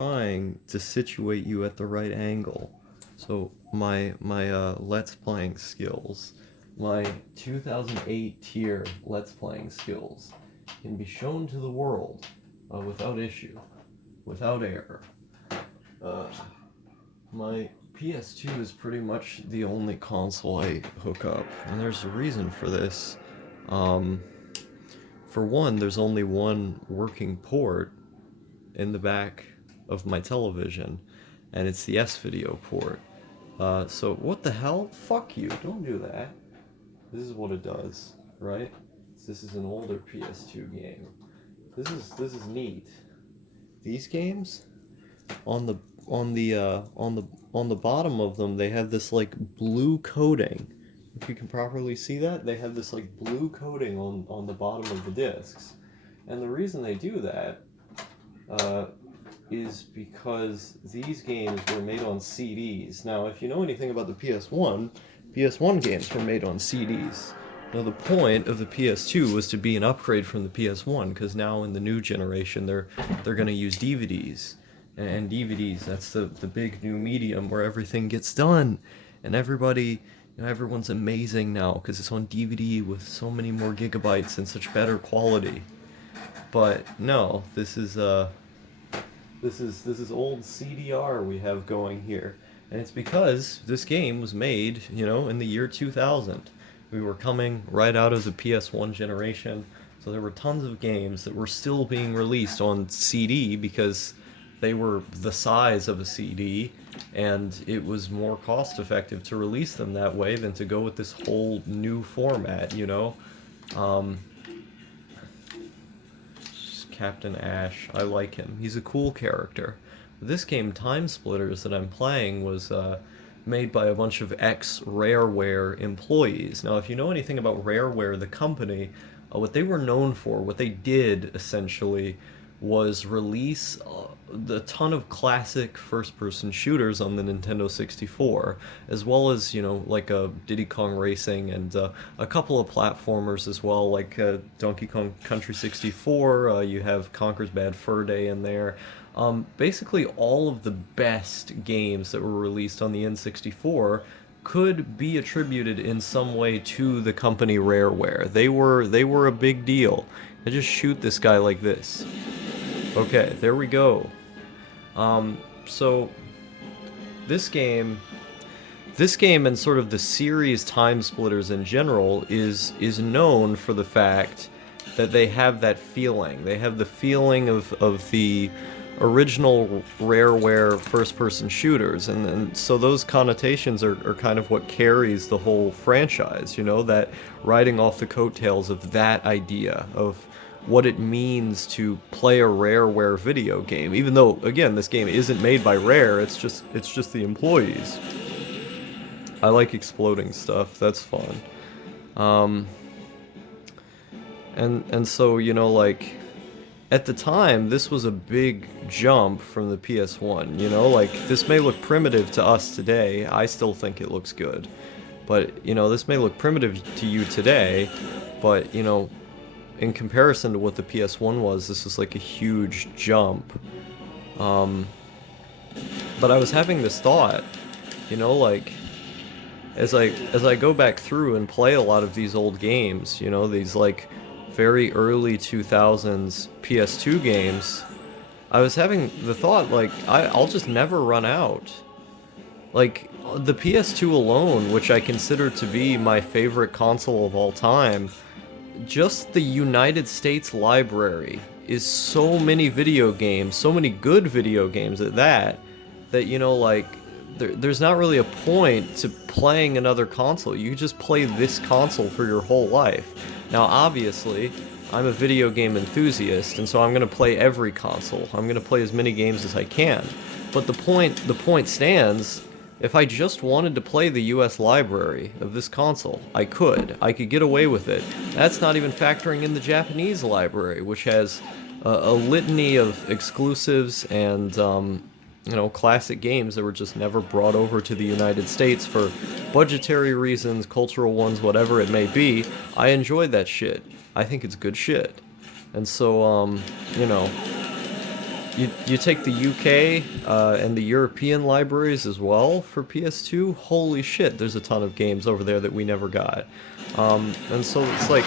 trying to situate you at the right angle. So my Let's Playing skills, my 2008 tier Let's Playing skills can be shown to the world without issue, without error. My PS2 is pretty much the only console I hook up, and there's a reason for this. For one, there's only one working port in the back of my television, and it's the S-video port. So what the hell? Fuck you, don't do that. This is what it does, right? This is an older PS2 game. This is neat. These games, on the bottom of them, they have this like blue coating. If you can properly see that, they have this like blue coating on the bottom of the discs. And the reason they do that is because these games were made on CDs. Now, if you know anything about the PS1 games were made on CDs. Now, the point of the PS2 was to be an upgrade from the PS1, because now in the new generation, they're going to use DVDs. And DVDs, that's the big new medium where everything gets done. And everyone's amazing now, because it's on DVD with so many more gigabytes and such better quality. But no, this is old CDR we have going here, and it's because this game was made, in the year 2000. We were coming right out of the PS1 generation, so there were tons of games that were still being released on CD because they were the size of a CD, and it was more cost effective to release them that way than to go with this whole new format, Captain Ash. I like him. He's a cool character. This game, Time Splitters, that I'm playing was made by a bunch of ex-Rareware employees. Now, if you know anything about Rareware, the company, what they were known for, what they did, essentially, was release a ton of classic first-person shooters on the Nintendo 64, as well as, like Diddy Kong Racing and a couple of platformers as well, like Donkey Kong Country 64, you have Conker's Bad Fur Day in there. Basically all of the best games that were released on the N64 could be attributed in some way to the company Rareware. They were a big deal. I just shoot this guy like this. Okay, there we go. So this game and sort of the series Time Splitters in general is known for the fact that they have that feeling. They have the feeling of the original Rareware first-person shooters, and so those connotations are kind of what carries the whole franchise, that riding off the coattails of that idea of what it means to play a Rareware video game, even though, again, this game isn't made by Rare, it's just the employees. I like exploding stuff, that's fun. And so, like, at the time, this was a big jump from the PS1, this may look primitive to us today, I still think it looks good. But, this may look primitive to you today, but, in comparison to what the PS1 was, this was like a huge jump. But I was having this thought, like, as I go back through and play a lot of these old games, these like very early 2000s PS2 games, I was having the thought, like, I'll just never run out. Like, the PS2 alone, which I consider to be my favorite console of all time, just the United States library is so many video games, so many good video games at that, like, there's not really a point to playing another console. You just play this console for your whole life. Now, obviously, I'm a video game enthusiast, and so I'm going to play every console. I'm going to play as many games as I can. But the point stands. If I just wanted to play the US library of this console, I could get away with it. That's not even factoring in the Japanese library, which has a litany of exclusives and, classic games that were just never brought over to the United States for budgetary reasons, cultural ones, whatever it may be. I enjoyed that shit. I think it's good shit. And so, You take the UK and the European libraries as well for PS2. Holy shit, there's a ton of games over there that we never got. And so it's like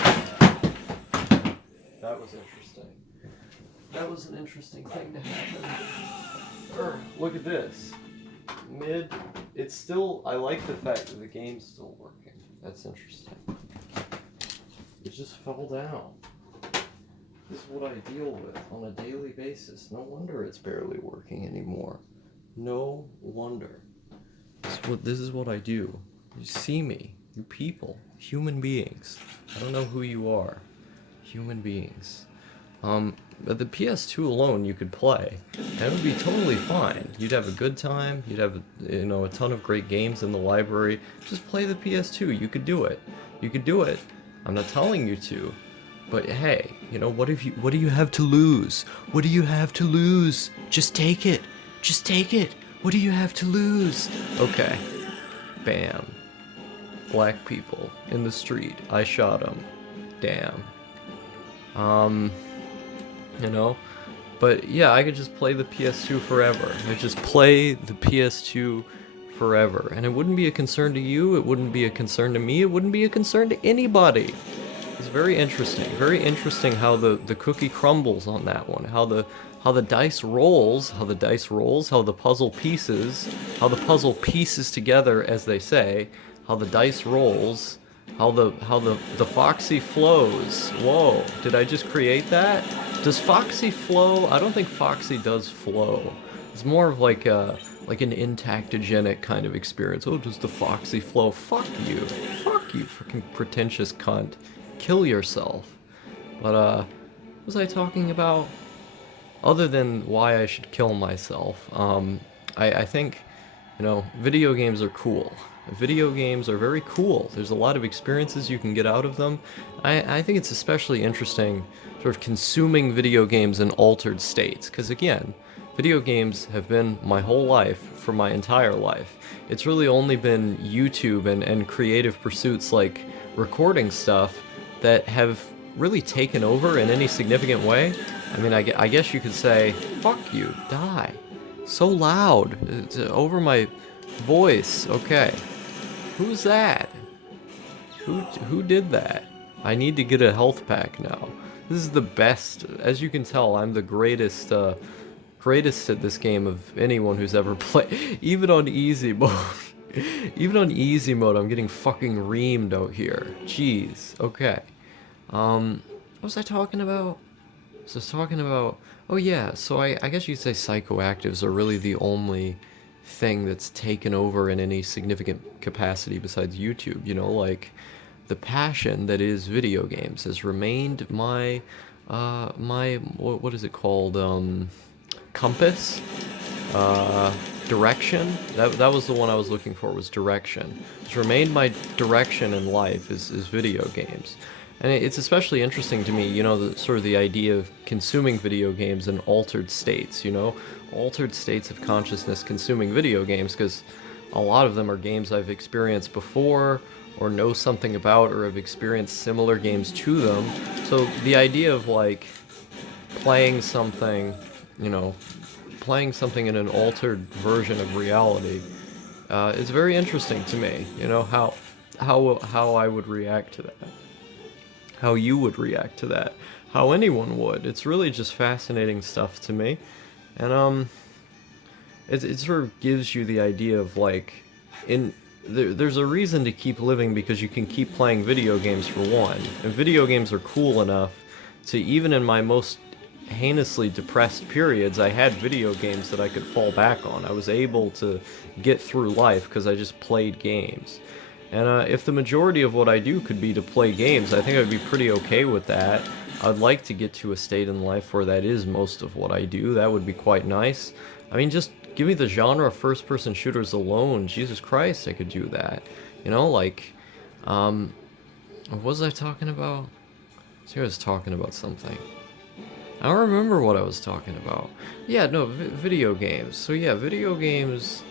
that was interesting. That was an interesting thing to happen. Look at this. Mid. It's still. I like the fact that the game's still working. That's interesting. It just fell down. This is what I deal with on a daily basis. No wonder it's barely working anymore. No wonder. This is what I do. You see me. You people. Human beings. I don't know who you are. Human beings. But the PS2 alone you could play, and it would be totally fine. You'd have a good time. You'd have, a ton of great games in the library. Just play the PS2. You could do it. You could do it. I'm not telling you to. But hey, what do you have to lose? What do you have to lose? Just take it. Just take it. What do you have to lose? Okay. Bam. Black people in the street. I shot them. Damn. But yeah, I could just play the PS2 forever. I could just play the PS2 forever. And it wouldn't be a concern to you, it wouldn't be a concern to me, it wouldn't be a concern to anybody. It's very interesting how the cookie crumbles on that one, how the dice rolls, how the puzzle pieces together, as they say, how the dice rolls, how the Foxy flows. Whoa, did I just create that? Does Foxy flow? I don't think Foxy does flow. It's more of like an intactogenic kind of experience. Oh, does the Foxy flow? Fuck you, freaking pretentious cunt. Kill yourself. But what was I talking about? Other than why I should kill myself, I think, video games are cool. Video games are very cool. There's a lot of experiences you can get out of them. I think it's especially interesting sort of consuming video games in altered states, because again, video games have been my whole life for my entire life. It's really only been YouTube and creative pursuits like recording stuff that have really taken over in any significant way. I mean, I guess you could say, fuck you, die. So loud, it's over my voice. Okay, who's that? Who did that? I need to get a health pack now. This is the best. As you can tell, I'm the greatest at this game of anyone who's ever played. Even on easy mode. Even on easy mode, I'm getting fucking reamed out here. Jeez. Okay. What was I talking about? Oh yeah, so I guess you'd say psychoactives are really the only thing that's taken over in any significant capacity besides YouTube, like the passion that is video games has remained my what is it called, compass, direction. That was the one I was looking for, was direction. It's remained my direction in life is video games. And it's especially interesting to me, the idea of consuming video games in altered states, altered states of consciousness consuming video games, because a lot of them are games I've experienced before, or know something about, or have experienced similar games to them. So the idea of playing something in an altered version of reality is very interesting to me. How I would react to that. How you would react to that, how anyone would. It's really just fascinating stuff to me, and it sort of gives you the idea of there's a reason to keep living, because you can keep playing video games for one, and video games are cool enough to, even in my most heinously depressed periods, I had video games that I could fall back on. I was able to get through life because I just played games. And if the majority of what I do could be to play games, I think I'd be pretty okay with that. I'd like to get to a state in life where that is most of what I do. That would be quite nice. I mean, just give me the genre of first-person shooters alone. Jesus Christ, I could do that. What was I talking about? I think I was talking about something. I don't remember what I was talking about. Yeah, no, video games. So yeah, video games,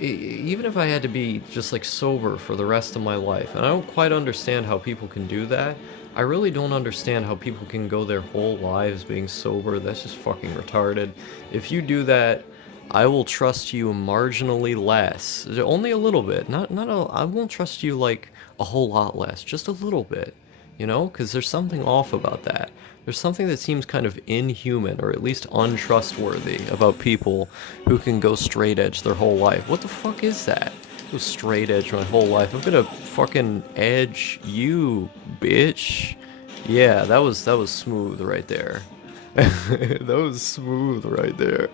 even if I had to be just like sober for the rest of my life, and I don't quite understand how people can do that. I really don't understand how people can go their whole lives being sober. That's just fucking retarded. If you do that, I will trust you marginally less. Only a little bit. I won't trust you like a whole lot less. Just a little bit. You know? Because there's something off about that. There's something that seems kind of inhuman, or at least untrustworthy, about people who can go straight edge their whole life. What the fuck is that? Go straight edge my whole life. I'm gonna fucking edge you, bitch. Yeah, that was smooth right there. That was smooth right there.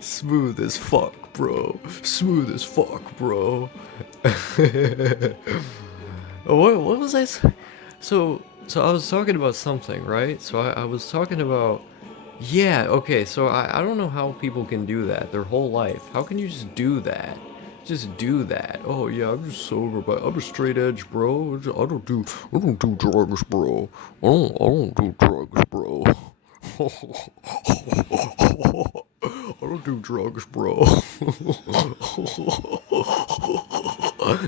Smooth as fuck, bro. Smooth as fuck, bro. What was so I was talking about something, right? So I was talking about, yeah, okay, so I don't know how people can do that their whole life. How can you just do that? Just do that. Oh yeah, I'm just sober, but I'm a straight edge, bro. I don't do drugs, bro. I don't do drugs, bro. I don't do drugs, bro.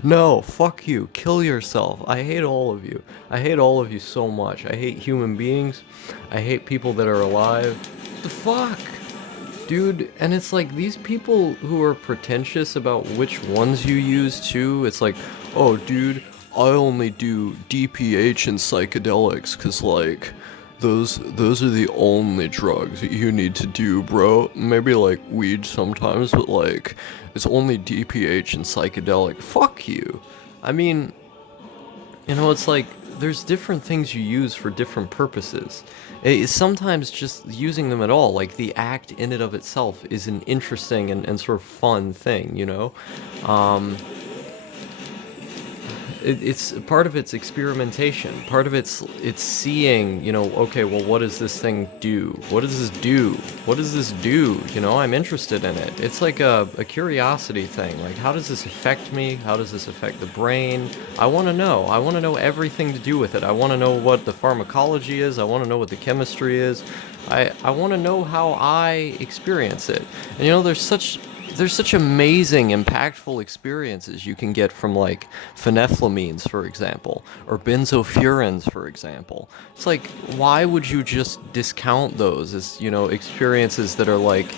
No, fuck you. Kill yourself. I hate all of you. I hate all of you so much. I hate human beings. I hate people that are alive. The fuck? Dude, and it's like these people who are pretentious about which ones you use too. It's like, oh, dude, I only do DPH and psychedelics because like those are the only drugs that you need to do, bro. Maybe like weed sometimes, but like it's only DPH and psychedelic. Fuck you. I mean, you know, it's like there's different things you use for different purposes. Sometimes just using them at all, like the act in and of itself, is an interesting and sort of fun thing, you know? Um, it's part of its experimentation. Part of it's seeing, you know, okay, well, what does this thing do? What does this do? What does this do? You know, I'm interested in it. It's like a curiosity thing. Like, how does this affect me? How does this affect the brain? I want to know. I want to know everything to do with it. I want to know what the pharmacology is. I want to know what the chemistry is. I want to know how I experience it. And you know, there's such amazing, impactful experiences you can get from like phenethylamines, for example, or benzofurans, for example. It's like, why would you just discount those as, you know, experiences that are like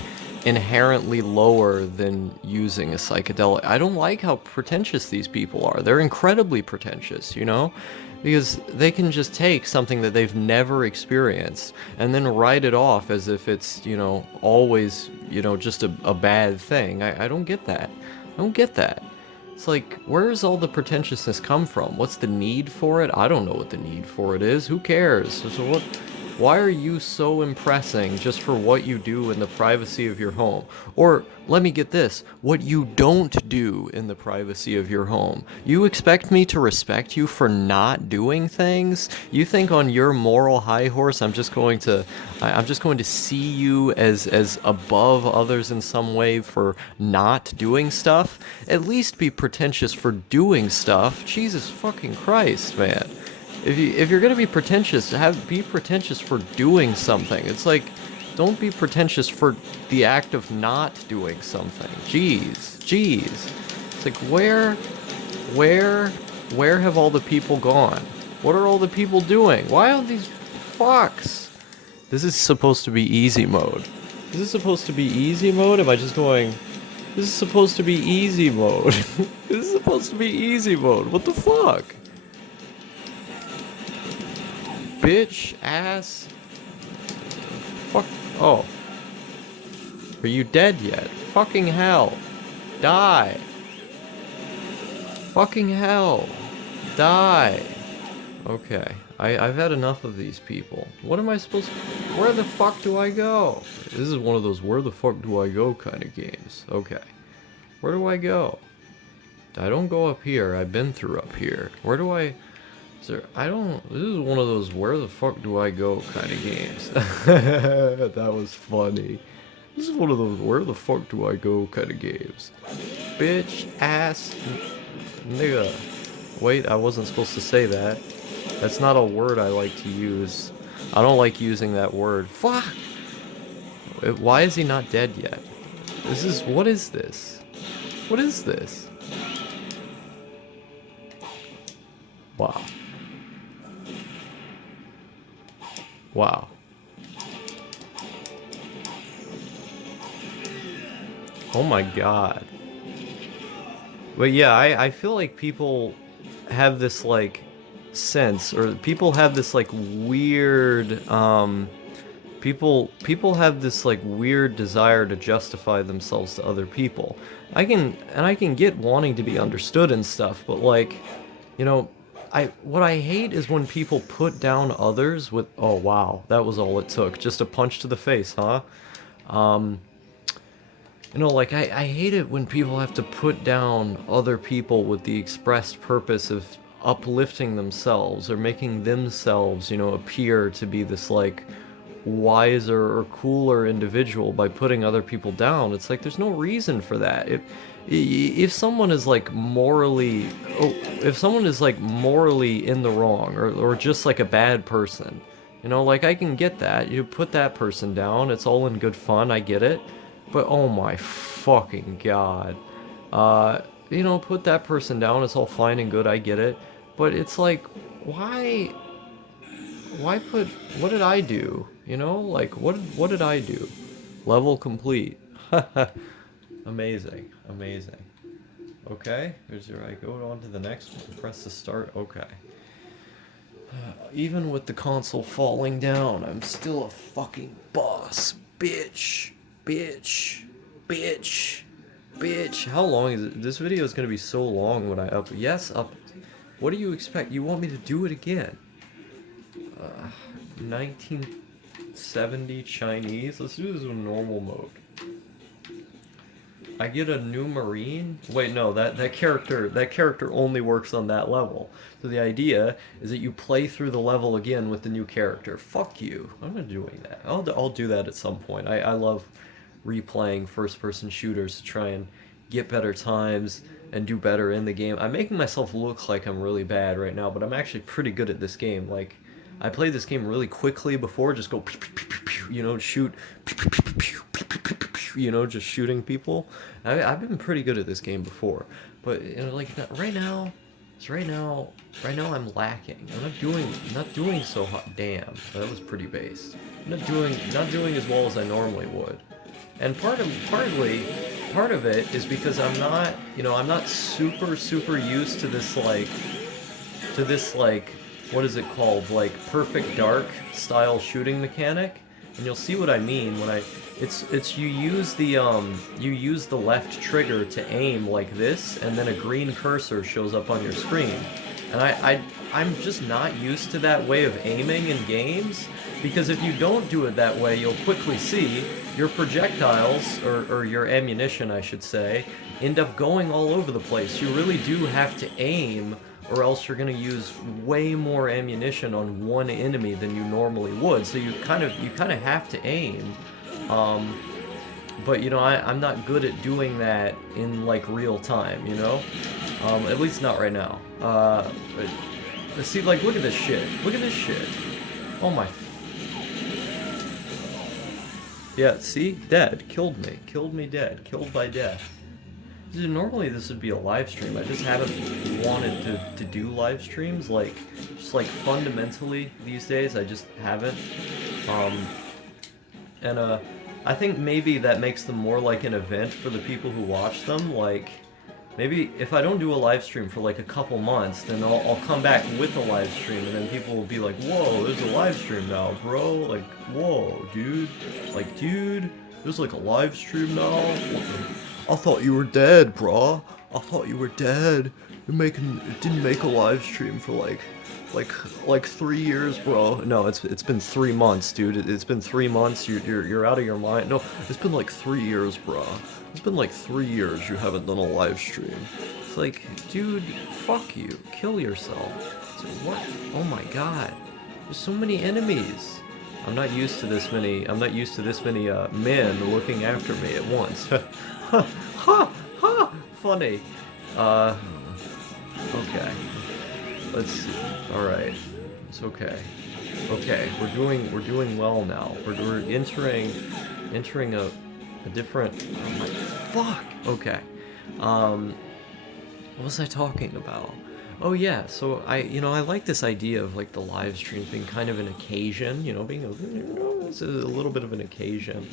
inherently lower than using a psychedelic? I don't like how pretentious these people are. They're incredibly pretentious, you know? Because they can just take something that they've never experienced and then write it off as if it's, you know, always, you know, just a bad thing. I don't get that. I don't get that. It's like, where does all the pretentiousness come from? What's the need for it? I don't know what the need for it is. Who cares? So what? Why are you so impressing just for what you do in the privacy of your home? Or, let me get this, what you don't do in the privacy of your home. You expect me to respect you for not doing things? You think on your moral high horse I'm just going to see you as above others in some way for not doing stuff? At least be pretentious for doing stuff. Jesus fucking Christ, man. If you're gonna be pretentious, be pretentious for doing something. It's like, don't be pretentious for the act of not doing something. Jeez. It's like, where have all the people gone? What are all the people doing? Why are these fucks? This is supposed to be easy mode. Is this supposed to be easy mode? Am I just going? This is supposed to be easy mode. This is supposed to be easy mode. What the fuck? Bitch, ass. Fuck. Oh. Are you dead yet? Fucking hell. Die. Fucking hell. Die. Okay. I've had enough of these people. What am I supposed to... Where the fuck do I go? This is one of those where the fuck do I go kind of games. Okay. Where do I go? I don't go up here. I've been through up here. Where do I... This is one of those where the fuck do I go kind of games. That was funny. This is one of those where the fuck do I go kind of games. Bitch, ass, nigga. Wait, I wasn't supposed to say that. That's not a word I like to use. I don't like using that word. Fuck! Why is he not dead yet? What is this? What is this? Wow. Wow. Oh my god. But yeah, I feel like people have this like sense, or people have this like weird people have this like weird desire to justify themselves to other people. I can get wanting to be understood and stuff, but like, you know, what I hate is when people put down others with, oh wow, that was all it took, just a punch to the face, huh? Um, you know, like I hate it when people have to put down other people with the expressed purpose of uplifting themselves or making themselves, you know, appear to be this like wiser or cooler individual by putting other people down. It's like there's no reason for that. If someone is like morally, oh, if someone is like morally in the wrong, or just like a bad person, you know, like I can get that. You put that person down. It's all in good fun. I get it. But oh my fucking god. Uh, you know, put that person down. It's all fine and good. I get it. But it's like, why put, what did I do? You know, like what did I do? Level complete. Amazing, amazing. Okay, here's your, I go on to the next one. Press the start. Okay. Even with the console falling down, I'm still a fucking boss. Bitch. Bitch. Bitch. Bitch. How long is it? This video is gonna be so long when I up. Yes, up. What do you expect? You want me to do it again? 1970 Chinese. Let's do this in normal mode. I get a new marine. Wait, no, that character only works on that level. So the idea is that you play through the level again with the new character. Fuck you. I'm not doing that. I'll do that at some point. I love replaying first-person shooters to try and get better times and do better in the game. I'm making myself look like I'm really bad right now, but I'm actually pretty good at this game. Like, I played this game really quickly before, just go, you know, shoot, you know, just shooting people. I've been pretty good at this game before, but you know, like right now, I'm lacking. I'm not doing so hot. Damn, that was pretty base. I'm not doing as well as I normally would, and part of it is because I'm not, you know, I'm not super used to this like what is it called, like perfect dark style shooting mechanic. And you'll see what I mean when it's you use the left trigger to aim like this, and then a green cursor shows up on your screen. And I'm just not used to that way of aiming in games, because if you don't do it that way, you'll quickly see your projectiles, or your ammunition I should say, end up going all over the place. You really do have to aim, or else you're going to use way more ammunition on one enemy than you normally would. So you kind of have to aim. But you know, I'm not good at doing that in like real time, you know? At least not right now. But see, like, look at this shit. Look at this shit. Oh my. Yeah, see? Dead. Killed me. Killed me dead. Killed by death. Normally this would be a live stream. I just haven't wanted to do live streams, like, just like fundamentally these days, I just haven't. I think maybe that makes them more like an event for the people who watch them. Like, maybe if I don't do a live stream for like a couple months, then I'll come back with a live stream, and then people will be like, whoa, there's a live stream now, bro. Like, whoa, dude. Like, dude, there's like a live stream now? I thought you were dead, brah. I thought you were dead. It didn't make a live stream for like 3 years, bro. No, it's been 3 months, dude. It's been 3 months. You're out of your mind. No, it's been like 3 years, bro. It's been like 3 years you haven't done a live stream. It's like, dude, fuck you. Kill yourself. So what? Oh my god. There's so many enemies. I'm not used to this many men looking after me at once. Ha ha! Funny. Okay. Let's see. Alright. It's okay. Okay, we're doing well now. We're entering a a different... Oh my... Fuck! Okay. What was I talking about? Oh yeah, so I like this idea of like the live stream being kind of an occasion, being it's a little bit of an occasion.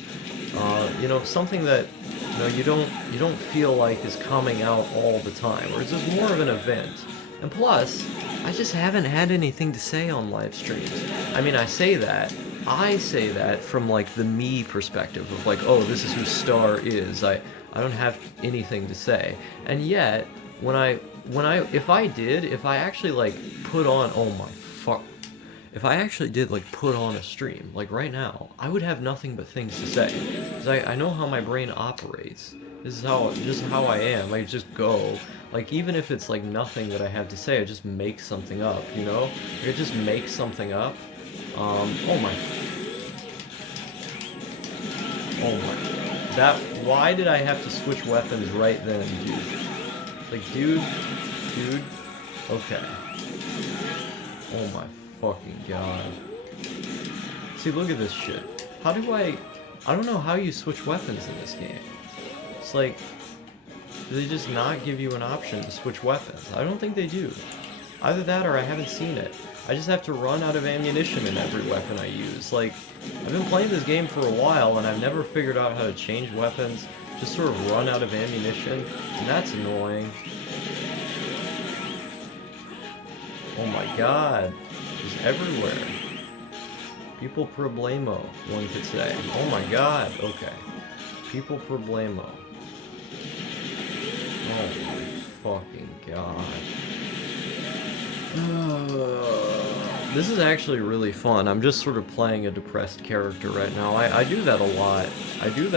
Something that you don't feel like is coming out all the time, or it's just more of an event. And plus, I just haven't had anything to say on live streams. I mean, I say that from like the me perspective of like, oh, this is who Star is. I don't have anything to say. And yet, if I actually like put on, oh my fuck, if I actually did like put on a stream, like right now, I would have nothing but things to say. Because I know how my brain operates. This is how I am. I just go. Like even if it's like nothing that I have to say, I just make something up, I just make something up. Oh my. Oh my. Why did I have to switch weapons right then, dude? Like, dude, okay. Oh my fucking god. See, look at this shit. How do I don't know how you switch weapons in this game. It's like, do they just not give you an option to switch weapons? I don't think they do. Either that or I haven't seen it. I just have to run out of ammunition in every weapon I use. Like, I've been playing this game for a while and I've never figured out how to change weapons. Just sort of run out of ammunition, and that's annoying. Oh my god, it's everywhere. People problemo, one could say. Oh my god, okay. People problemo. Oh my fucking god. This is actually really fun. I'm just sort of playing a depressed character right now. I do that a lot. I do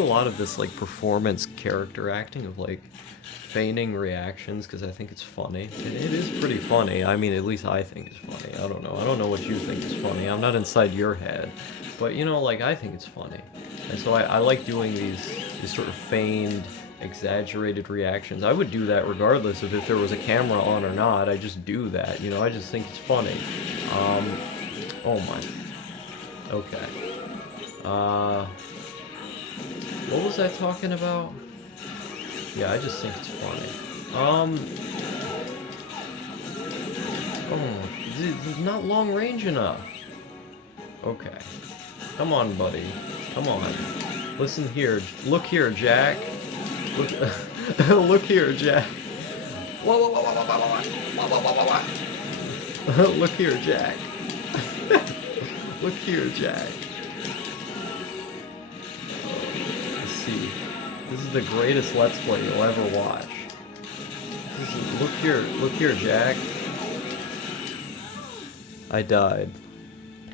a lot of this like performance character acting of like feigning reactions because I think it's funny. It is pretty funny. I mean, at least I think it's funny. I don't know what you think is funny. I'm not inside your head. But like I think it's funny. And so I like doing these sort of feigned, exaggerated reactions. I would do that regardless of if there was a camera on or not. I just do that, I just think it's funny. Oh my. Okay. What was I talking about? Yeah, I just think it's funny. Oh, it's not long range enough. Okay. Come on, buddy. Come on. Listen here. Look here, Jack. Look, look here, Jack. Whoa, whoa, whoa, whoa, whoa, whoa, whoa, whoa, whoa, whoa. Look here, Jack. Look here, Jack. Let's see. This is the greatest Let's Play you'll ever watch. Look here, Jack. I died.